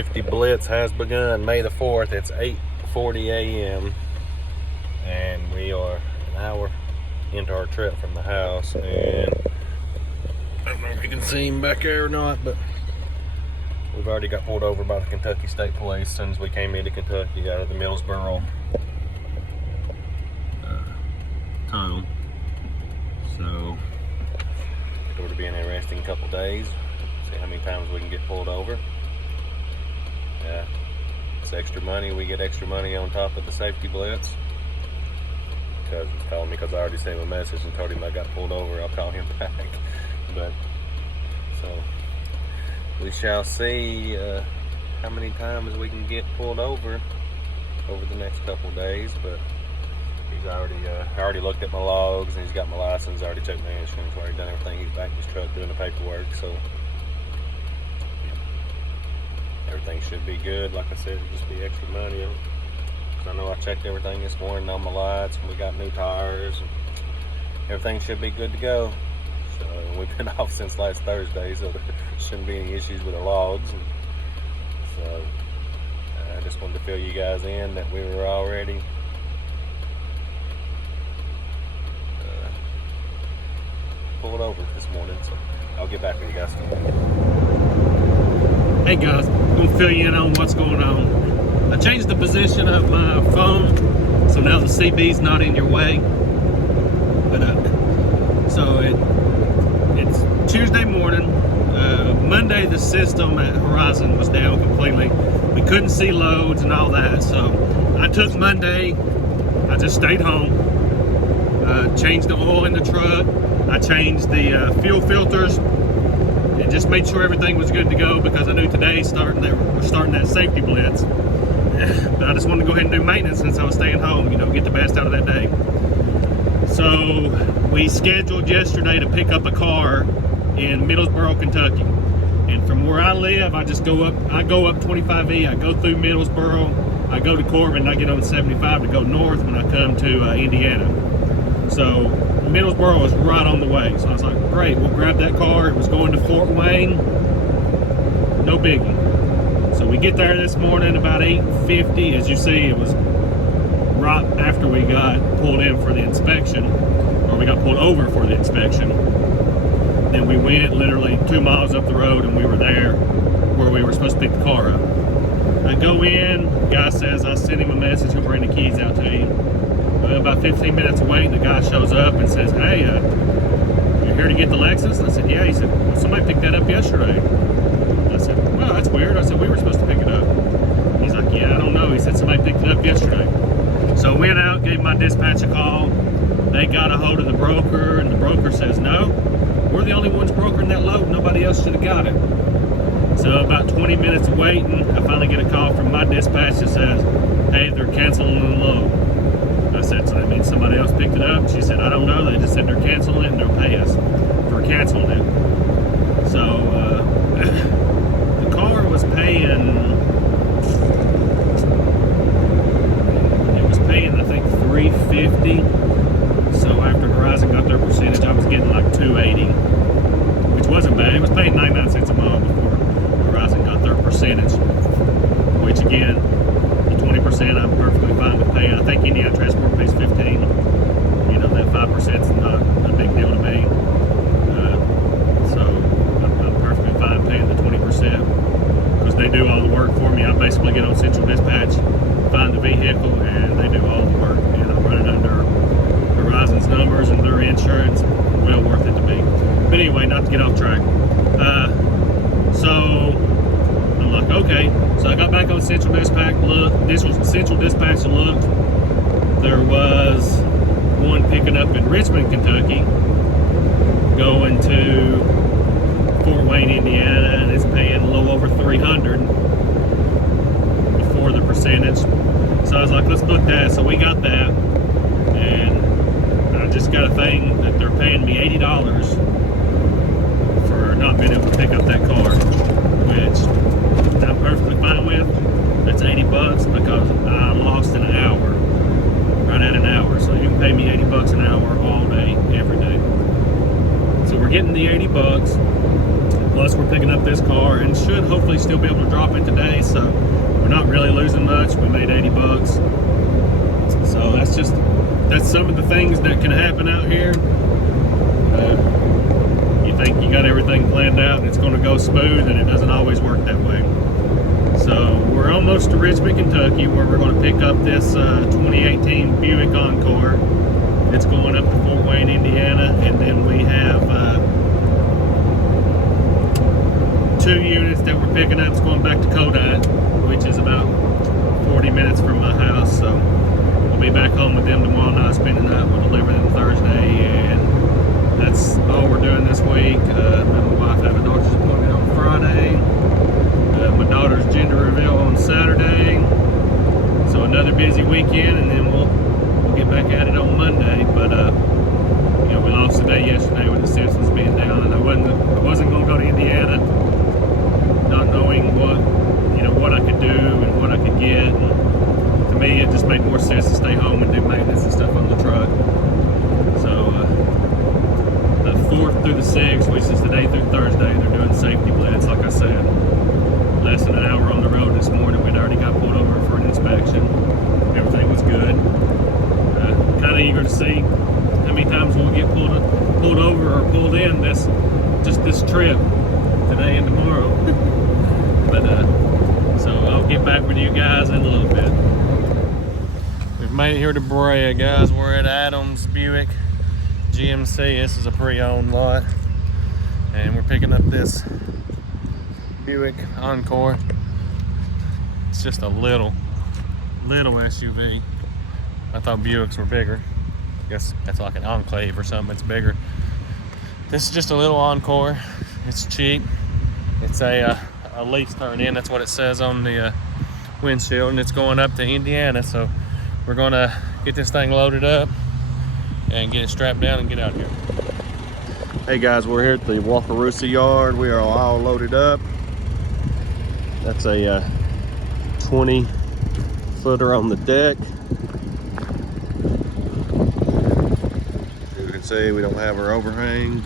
Safety Blitz has begun. May the 4th. It's 8:40 a.m. and we are an hour into our trip from the house. And I don't know if you can see him back there or not, but we've already got pulled over by the Kentucky State Police since we came into Kentucky out of the Millsboro tunnel. So it'll be an interesting couple days. See how many times we can get pulled over. It's extra money. We get extra money on top of the Safety Blitz. Because he's calling me because I already sent him a message and told him I got pulled over. I'll call him back. But so we shall see how many times we can get pulled over the next couple days. But he's already looked at my logs and he's got my license. Already checked my insurance. Already done everything. He's back in his truck doing the paperwork. So everything should be good. Like I said, it'll just be extra money. I know I checked everything this morning on my lights, and we got new tires, and everything should be good to go. So we've been off since last Thursday, so there shouldn't be any issues with the logs. And so I just wanted to fill you guys in that we were already pulled over this morning. So I'll get back with you guys. Hey guys, I'm going to fill you in on what's going on. I changed the position of my phone, so now the CB's not in your way. But so it's Tuesday morning. Monday the system at Horizon was down completely. We couldn't see loads and all that, so I took Monday. I just stayed home. Changed the oil in the truck. I changed the fuel filters. And just made sure everything was good to go because I knew today we're starting that Safety Blitz. But I just wanted to go ahead and do maintenance since I was staying home, get the best out of that day. So we scheduled yesterday to pick up a car in Middlesboro, Kentucky. And from where I live, I go up 25E, I go through Middlesboro, I go to Corbin, I get on 75 to go north when I come to Indiana. So Middlesboro is right on the way. So I was like, great, we'll grab that car. It was going to Fort Wayne. No biggie. So we get there this morning about 8:50. As you see, it was right after we got pulled in for the inspection, or we got pulled over for the inspection. Then we went literally 2 miles up the road and we were there where we were supposed to pick the car up. I go in, the guy says, I sent him a message, he'll bring the keys out to you. About 15 minutes away, the guy shows up and says, hey, you're here to get the Lexus? And I said, yeah. He said, well, somebody picked that up yesterday. I said, well, that's weird. I said, we were supposed to pick it up. He's like, yeah, I don't know. He said, somebody picked it up yesterday. So I went out, gave my dispatch a call. They got a hold of the broker, and the broker says, no, we're the only ones brokering that load. Nobody else should have got it. So about 20 minutes of waiting, I finally get a call from my dispatch that says, hey, they're canceling the load. I said, so that means somebody else picked it up? She said, I don't know. They just said they're canceling it and they'll pay us for canceling it. So the car was paying, I think, $350. So after Horizon got their percentage, I was getting like $280, which wasn't bad. It was paying 99 cents a mile before Horizon got their percentage, which again, 20% I'm perfectly fine with paying. I think Indiana Transport pays 15. That 5% is not a big deal to me. So I'm perfectly fine paying the 20% because they do all the work for me. I basically get on Central Dispatch, find the vehicle, and they do all the work. And I run it under Horizon's numbers and their insurance. Well worth it to me. But anyway, not to get off track. So I'm like, okay. So I got back on Central Dispatch, looked. This was Central Dispatch, looked. There was one picking up in Richmond, Kentucky, going to Fort Wayne, Indiana, and it's paying a little over $300 before the percentage. So I was like, let's book that. So we got that, and I just got a thing that they're paying me $80 for not being able to pick up that car, which I'm perfectly fine with. That's $80 because I lost an hour, right at an hour. So you can pay me $80 an hour all day, every day. So we're getting the $80, plus we're picking up this car and should hopefully still be able to drop it today. So we're not really losing much. We made 80 bucks. So that's some of the things that can happen out here. You think you got everything planned out and it's going to go smooth, and it doesn't always work that way. So we're almost to Richmond, Kentucky, where we're going to pick up this 2018 Buick Encore. It's going up to Fort Wayne, Indiana, and then we have 2 units that we're picking up. It's going back to Kodak, which is about 40 minutes from my house. So we'll be back home with them tomorrow night, spend the night. We'll deliver them Thursday, and that's all we're doing this week. Me and my wife have a doctor's appointment on Friday. My daughter's gender reveal on Saturday. So another busy weekend, and then we'll get back at it on Monday. But you know, we lost a day yesterday with the Simpsons being down, and I wasn't going to go to Indiana, not knowing what I could do and what I could get. And to me, it just made more sense to stay home and do maintenance and stuff on the truck. So the 4th through the 6th, which is today through Thursday, they're doing safety blitz. Like I said, less than an hour on the road this morning. We'd already got pulled over for an inspection. Everything was good. Kind of eager to see how many times we'll get pulled over or pulled in this trip, today and tomorrow. But so I'll get back with you guys in a little bit. We've made it here to Brea, guys. We're at Adams Buick GMC. This is a pre-owned lot, and we're picking up this Buick Encore. It's just a little SUV. I thought Buicks were bigger. I guess that's like an Enclave or something. It's bigger. This is just a little Encore. It's cheap. It's a lease turn in. That's what it says on the windshield, and it's going up to Indiana. So we're gonna get this thing loaded up and get it strapped down and get out of here. Hey guys, we're here at the Wakarusa yard. We are all loaded up. That's a 20 footer on the deck. As you can see, we don't have our overhang.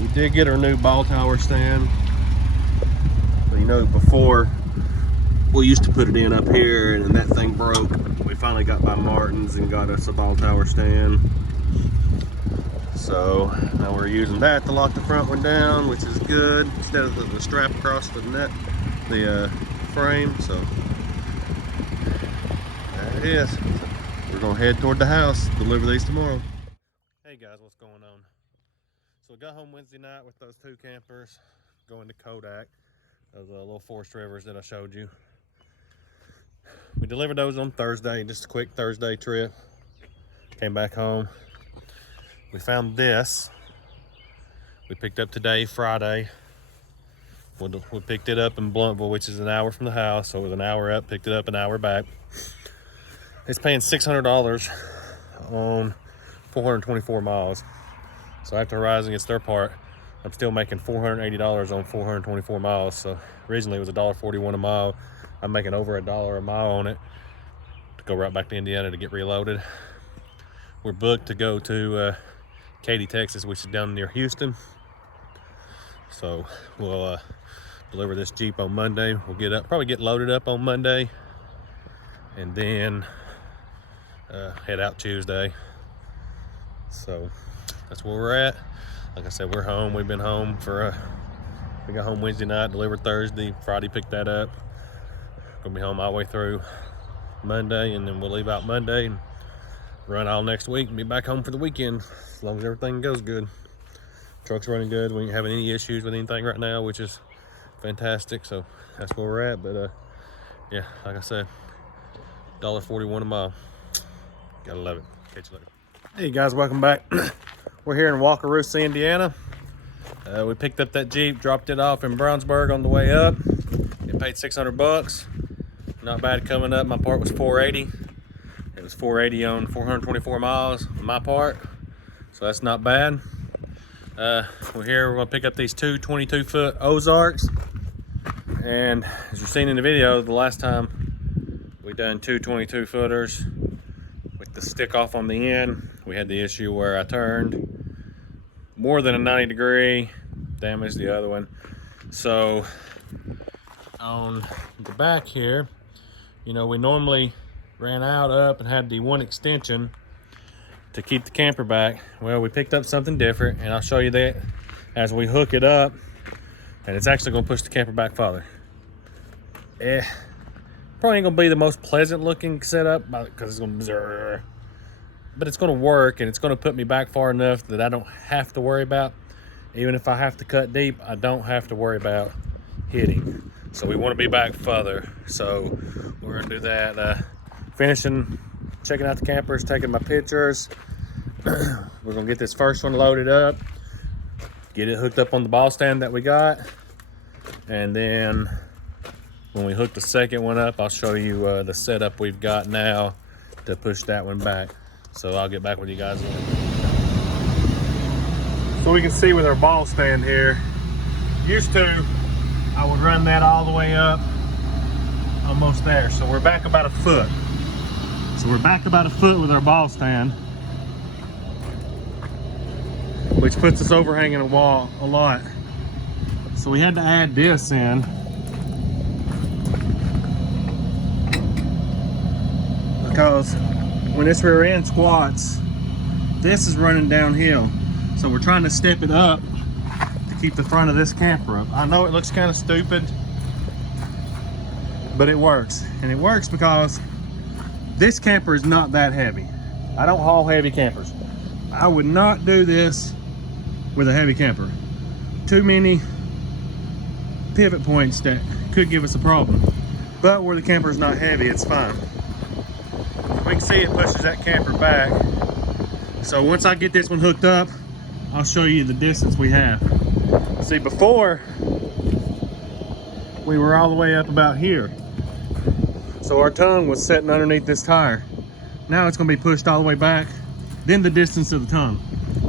We did get our new ball tower stand. But you know, before we used to put it in up here, and then that thing broke. We finally got by Martin's and got us a ball tower stand. So now we're using that to lock the front one down, which is good, instead of the strap across the frame. So there it is. So we're gonna head toward the house, deliver these tomorrow. Hey guys, what's going on? So we got home Wednesday night with those 2 campers going to Kodak, those little Forest Rivers that I showed you. We delivered those on Thursday, just a quick Thursday trip. Came back home. We found this. We picked up today, Friday. We picked it up in Bluntville, which is an hour from the house. So it was an hour up, picked it up an hour back. It's paying $600 on 424 miles. So after Horizon gets their part, I'm still making $480 on 424 miles. So originally it was $1.41 a mile. I'm making over $1 a mile on it to go right back to Indiana to get reloaded. We're booked to go to Katy, Texas, which is down near Houston. So we'll deliver this Jeep on Monday. We'll probably get loaded up on Monday, and then head out Tuesday. So that's where we're at. Like I said, we're home. We've been home we got home Wednesday night, delivered Thursday. Friday picked that up. Gonna be home all the way through Monday, and then we'll leave out Monday and run all next week and be back home for the weekend, as long as everything goes good. Truck's running good. We ain't having any issues with anything right now, which is fantastic. So that's where we're at. But yeah, like I said, $1.41 a mile. Gotta love it. Catch you later. Hey guys, welcome back. We're here in Wakarusa, Indiana. We picked up that Jeep, dropped it off in Brownsburg on the way up. It paid $600. Not bad coming up. My part was $480. It was $480 on 424 miles on my part, so that's not bad. We're here. We're gonna pick up these 2 22-foot Ozarks, and as you've seen in the video, the last time we done 2 22-footers with the stick off on the end, we had the issue where I turned more than a 90 degree damaged the other one. So on the back here, you know, we normally ran out up and had the one extension to keep the camper back. Well, we picked up something different, and I'll show you that as we hook it up, and it's actually gonna push the camper back farther. Probably ain't gonna be the most pleasant looking setup because it's gonna bzzz, but it's gonna work, and it's gonna put me back far enough that I don't have to worry about, even if I have to cut deep, I don't have to worry about hitting. So we want to be back further, so we're gonna do that. Finishing checking out the campers, taking my pictures. We're gonna get this first one loaded up, get it hooked up on the ball stand that we got, and then when we hook the second one up, I'll show you the setup we've got now to push that one back. So I'll get back with you guys later. So we can see with our ball stand here, used to I would run that all the way up, almost there. So we're back about a foot. So we're back about a foot with our ball stand, which puts us overhanging a wall a lot. So we had to add this in. Because when this rear end squats, this is running downhill. So we're trying to step it up to keep the front of this camper up. I know it looks kind of stupid, but it works. And it works because this camper is not that heavy. I don't haul heavy campers. I would not do this with a heavy camper. Too many pivot points that could give us a problem. But where the camper is not heavy, it's fine. We can see it pushes that camper back. So once I get this one hooked up, I'll show you the distance we have. See, before we were all the way up about here. So our tongue was sitting underneath this tire. Now it's gonna be pushed all the way back, then the distance of the tongue.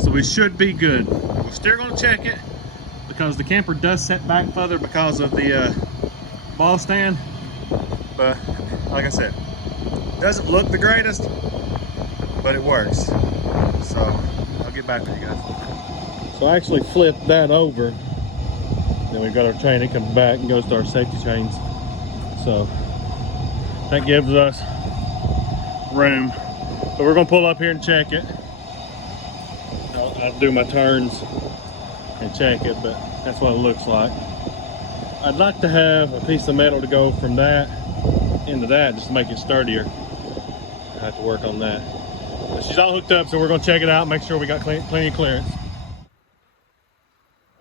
So we should be good. We're still gonna check it because the camper does set back further because of the ball stand. But like I said, doesn't look the greatest, but it works. So I'll get back with you guys. So I actually flipped that over. Then we've got our chain, it comes back and goes to our safety chains. So that gives us room. But we're gonna pull up here and check it. I'll do my turns and check it, but that's what it looks like. I'd like to have a piece of metal to go from that into that just to make it sturdier. I have to work on that. But she's all hooked up, so we're gonna check it out, make sure we got plenty of clearance.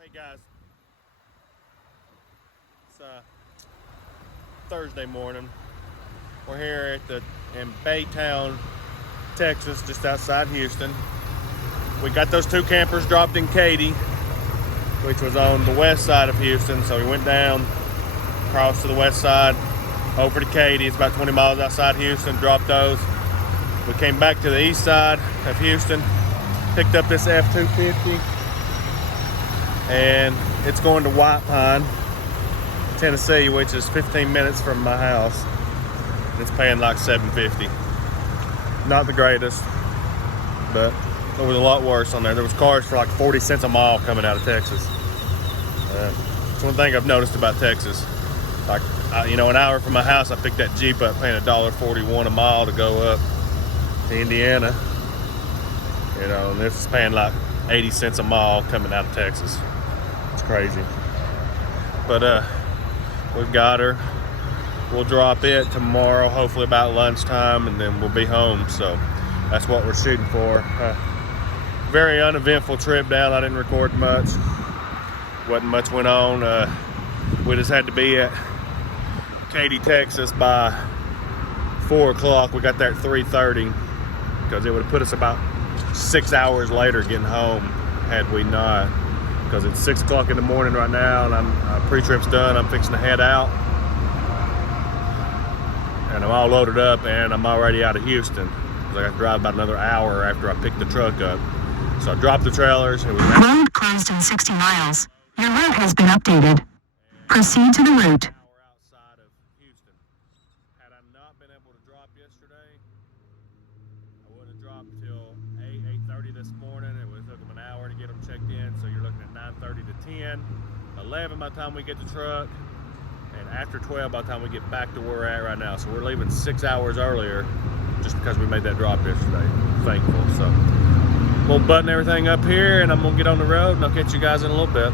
Hey guys, it's Thursday morning. We're here in Baytown, Texas, just outside Houston. We got those two campers dropped in Katy, which was on the west side of Houston. So we went down, across to the west side, over to Katy. It's about 20 miles outside Houston, dropped those. We came back to the east side of Houston, picked up this F-250, and it's going to White Pine, Tennessee, which is 15 minutes from my house. It's paying like $750. Not the greatest, but there was a lot worse on there. There was cars for like 40 cents a mile coming out of Texas. It's one thing I've noticed about Texas. Like, you know, an hour from my house, I picked that Jeep up paying $1.41 a mile to go up to Indiana. You know, and this is paying like 80 cents a mile coming out of Texas. It's crazy. But we've got her. We'll drop it tomorrow, hopefully about lunchtime, and then we'll be home. So that's what we're shooting for. Very uneventful trip down. I didn't record much. Wasn't much went on. We just had to be at Katy, Texas by 4 o'clock. We got there at 3:30 because it would have put us about 6 hours later getting home had we not. Because it's 6 o'clock in the morning right now, and pre-trip's done. I'm fixing to head out. And I'm all loaded up, and I'm already out of Houston. I got to drive about another hour after I pick the truck up. So I dropped the trailers. And road closed in 60 miles. Your route has been updated. Proceed to the route. Outside of Houston. Had I not been able to drop yesterday, I would have dropped till 8:30 this morning. It took them an hour to get them checked in. So you're looking at 9:30 to 10. 10, 11 by the time we get the truck, and after 12 by the time we get back to where we're at right now. So we're leaving 6 hours earlier just because we made that drop yesterday. Thankful. So we'll button everything up here, and I'm gonna get on the road, and I'll catch you guys in a little bit.